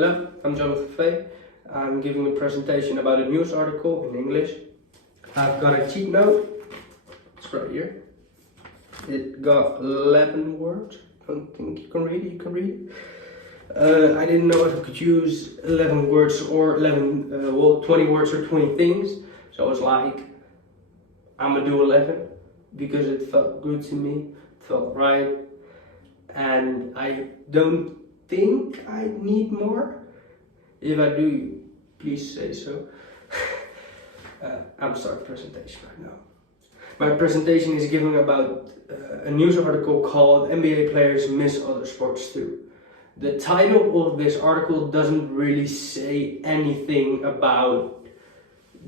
Hello, I'm Jonathan Fay. I'm giving a presentation about a news article in English. I've got a cheat note. It's right here. It got 11 words. I don't think you can read it. You can read it. I didn't know if I could use 11 words or 20 words or 20 things. So I was like, I'm gonna do 11 because it felt good to me. It felt right. And I don't think I need more. If I do, please say so. I'm starting presentation right now. My presentation is given about a news article called NBA Players Miss Other Sports Too. The title of this article doesn't really say anything about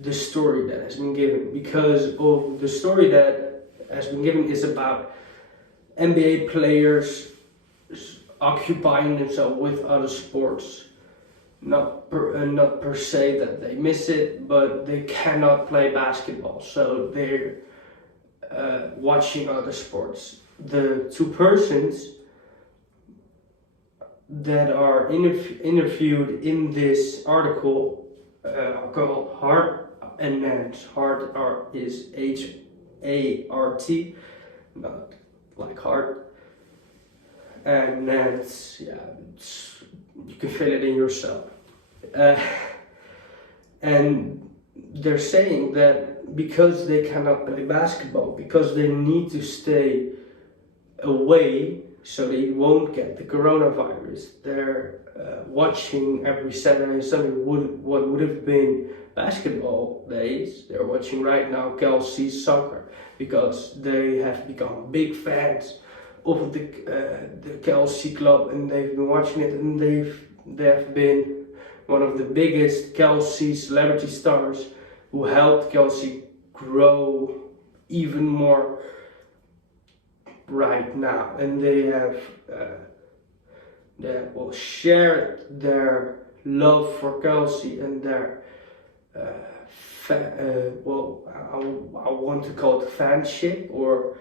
the story that has been given, because of the story that has been given is about NBA players occupying themselves with other sports. Not per se that they miss it, but they cannot play basketball, so they're watching other sports. The two persons that are interviewed in this article are called Hart and Nance. Hart is H-A-R-T, not like Hart. And Nance, yeah, you can fill it in yourself. And they're saying that because they cannot play basketball, because they need to stay away so they won't get the coronavirus, they're watching every Saturday and Sunday what would have been basketball days. They're watching right now Kelsey's soccer because they have become big fans of the Kelsey club, and they've been watching it, and they've been one of the biggest Kelsey celebrity stars who helped Kelsey grow even more right now. And they have shared their love for Kelsey and their I want to call it fanship, or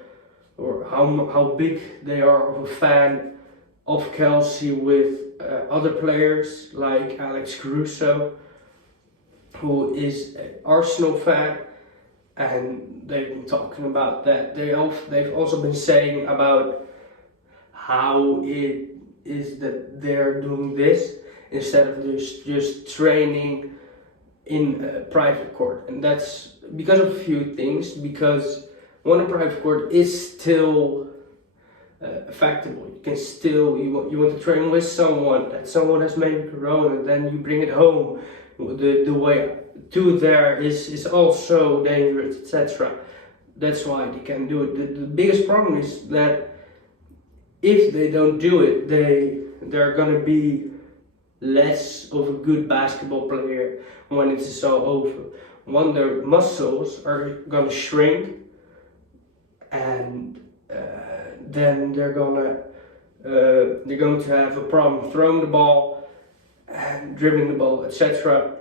how big they are of a fan of Kelsey with other players like Alex Caruso, who is an Arsenal fan, and they've been talking about that. They've also been saying about how it is that they're doing this instead of just training in a private court, and that's because of a few things. Because one, a private court is still affectable. You can still, you want to train with someone, that someone has made corona, then you bring it home. The way to there is also dangerous, etc. That's why they can do it. The biggest problem is that if they don't do it, they're gonna be less of a good basketball player when it's all over. One, their muscles are gonna shrink, and then they're going to have a problem throwing the ball and dribbling the ball, etc.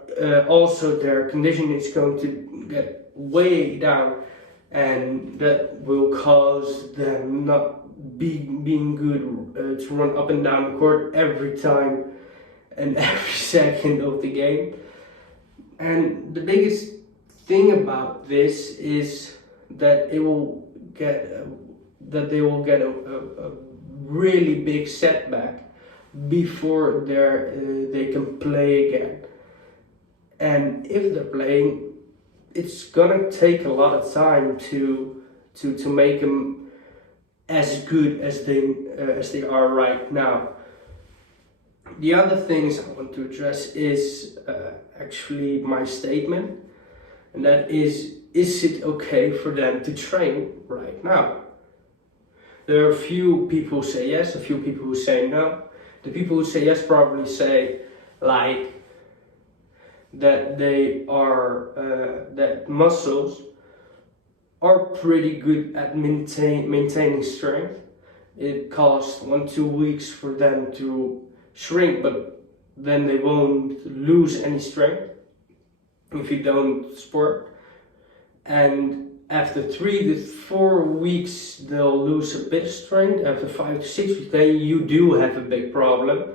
Also, their conditioning is going to get way down, and that will cause them not being good to run up and down the court every time and every second of the game. And the biggest thing about this is that they will get a really big setback before they can play again. And if they're playing, it's gonna take a lot of time to make them as good as they are right now. The other things I want to address is actually my statement, and that is it okay for them to train right now? There are a few people who say yes, a few people who say no. The people who say yes probably say like that that muscles are pretty good at maintaining strength. It costs 1-2 weeks for them to shrink, but then they won't lose any strength if you don't sport. And after 3 to 4 weeks, they'll lose a bit of strength. After 5 to 6 weeks, then you do have a big problem.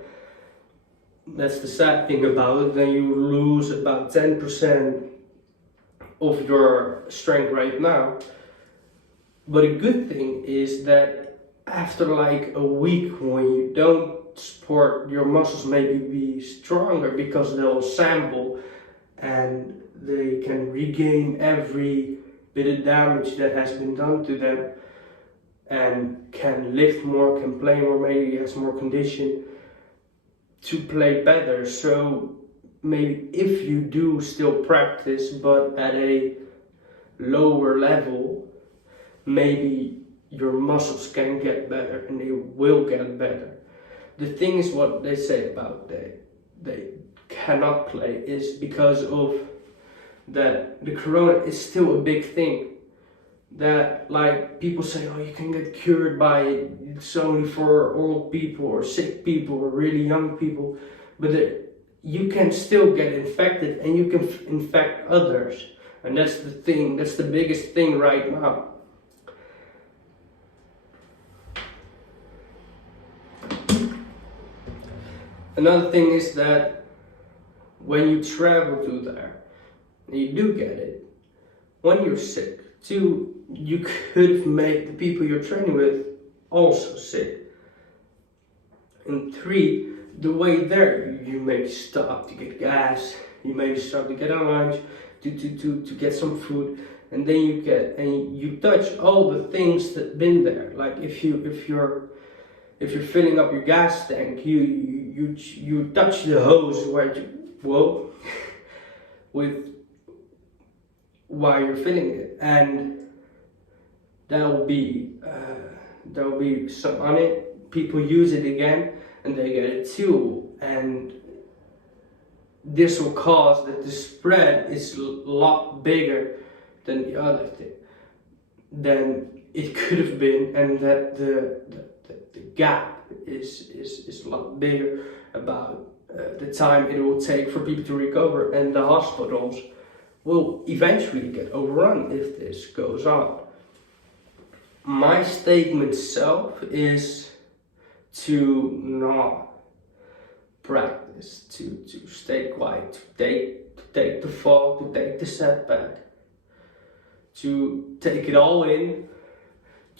That's the sad thing about it. Then you lose about 10% of your strength right now. But a good thing is that after like a week when you don't sport, your muscles maybe be stronger because they'll assemble and they can regain every bit of damage that has been done to them and can lift more, can play more, maybe has more condition to play better. So maybe if you do still practice but at a lower level, maybe your muscles can get better and they will get better. The thing is, what they say about they cannot play is because of that the corona is still a big thing. That like people say, oh, you can get cured by it, it's only for old people or sick people or really young people, but you can still get infected and you can infect others, and that's the thing, that's the biggest thing right now. Another thing is that when you travel to there, and you do get it, when you're sick, too, you could make the people you're training with also sick. And 3, the way there, you may stop to get gas, you may stop to get a lunch, to get some food, and then you touch all the things that been there. Like if you're filling up your gas tank, you touch the hose with while you're filling it, and there'll be some on it. People use it again, and they get it too, and this will cause that the spread is a lot bigger than the other thing than it could have been, and that the gap is a lot bigger about the time it will take for people to recover, and the hospitals will eventually get overrun if this goes on. My statement self is to not practice, to stay quiet, to take the fall, to take the setback, to take it all in,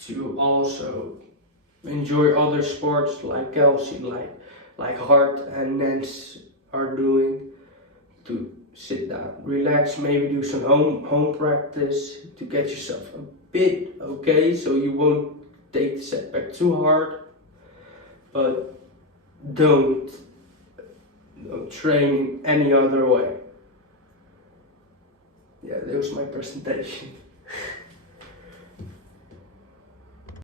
to also enjoy other sports like Kelsey, like Hart and Nance are doing, to sit down, relax, maybe do some home practice to get yourself a bit okay, so you won't take the setback too hard, but don't train in any other way. Yeah, that was my presentation.